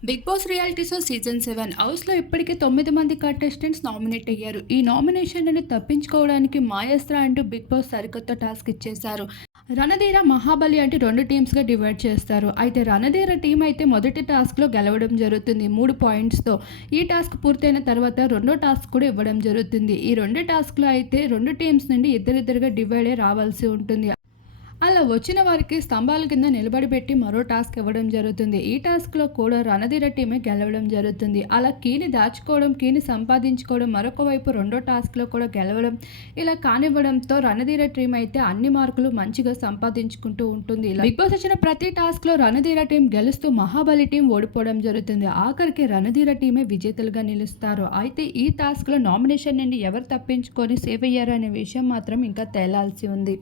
Big Boss reality show season 7 హౌస్‌లో ఇప్పటికే 9 మంది కంటెస్టెంట్స్ నామినేట్ అయ్యారు. ఈ నామినేషన్‌లని తప్పించుకోవడానికి మాయస్త్ర అంటూ బిగ్ బాస్ సరికొత్త టాస్క్ ఇచ్చేశారు. రణధీర, మహాబలి అంటూ 2 టీమ్స్‌గా డివైడ్ చేస్తారు. అయితే రణధీర టీమ్ అయితే మొదటి టాస్క్‌లో గెలవడం జరుగుతుంది 3 పాయింట్స్‌తో. ఈ టాస్క్ పూర్తయిన తర్వాత రెండో టాస్క్ కూడా ఇవ్వడం జరుగుతుంది. ఈ 2 టాస్క్‌లో అయితే 2 టీమ్స్ నుండి ఇద్దరిద్దరుగా డివైడ్ అయ్యి రావాల్సి ఉంటుంది. అలా వచ్చిన వారికి స్తంభాల కింద నిలబడిపెట్టి మరో టాస్క్ ఇవ్వడం జరుగుతుంది. ఈ టాస్క్‌లో కూడా రణధీర టీమే గెలవడం జరుగుతుంది. అలా కీని దాచుకోవడం, కీని సంపాదించుకోవడం, మరొక వైపు రెండో టాస్క్‌లో కూడా గెలవడం ఇలా కానివ్వడంతో రణధీర టీమ్ అయితే అన్ని మార్కులు మంచిగా సంపాదించుకుంటూ ఉంటుంది. ఇలా బిగ్ బాస్ వచ్చిన ప్రతి టాస్క్‌లో రణధీర టీం గెలుస్తూ మహాబలి టీం ఓడిపోవడం జరుగుతుంది. ఆఖరికి రణధీర టీమే విజేతలుగా నిలుస్తారు. అయితే ఈ టాస్క్‌లో నామినేషన్ నుండి ఎవరు తప్పించుకొని సేవ్ అయ్యారు అనే విషయం మాత్రం ఇంకా తేలాల్సి ఉంది.